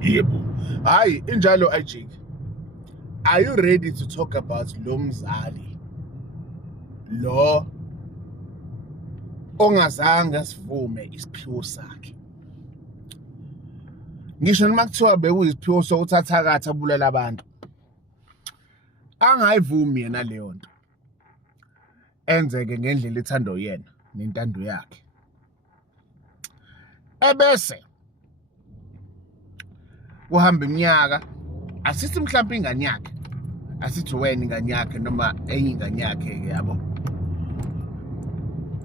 Yebo. Hayi injalo iJig. Are you ready to talk about lo mzali? Lo ongazange sivume isiphiwo sakhe. Ngisho noma kuthiwa bekuyisiphiwo sokuthatha katha abulala abantu. Angayivumi yena leyo nto. Enzeke ngendlela ethanda uyena nentando yakhe. Ebese kuhamba iminyaka, asithi mhlawumbe ingane yakhe, asithi wena ingane yakhe noma enye ingane yakhe ke yabo.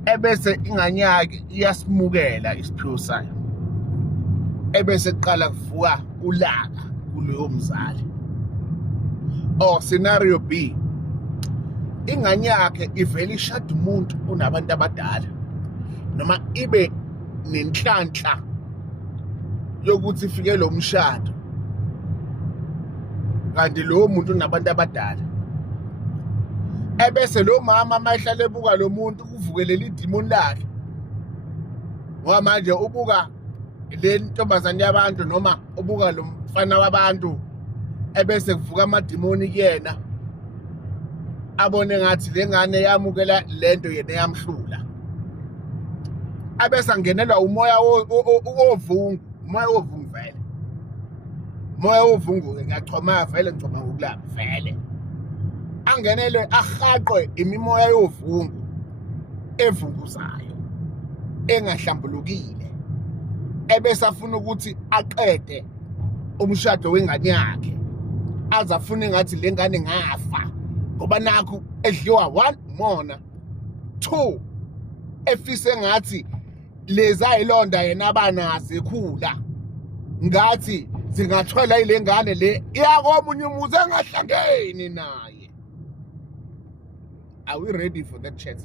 Ebese ingane yakhe iyasimukela isiphiwo sayo. Ebese kuqala kuvuka ulaka kuleyo mzali. Or scenario B, ingane yakhe ivele ishada umuntu unabantu abadala noma ibe nenhlanhla yokuthi ifike lo mshado kanti lo muntu unabantu abadala. Ebese lo mama mayihlale ebuka lo muntu kuvukelela idimoni lakhe. Ngoba manje ubuka le ntombazane yabantu noma ubuka lo mfana wabantu, ebese kuvuka amadimoni kuyena abone ngathi lengane yamukela lento yena yamhlula. Abese angenelwa umoya ovungu, umoya ovungu vele. Umoya ovungu ngiyachoma vele ngicoma ngokulapha vele. Angenelwe ahaqwe imimoya yovungu evunguzayo engahlambulukile. Ebese afuna ukuthi aqede umshado wengane yakhe. Azafuna ngathi lengane ngafa ngoba nakho edliwa 1 umona, 2 efise ngathi leza ilonda yena abanazi ekhula ngathi zingathwala ilengane le yakomunye umuzi engahlangeni naye. Are we ready for that chat?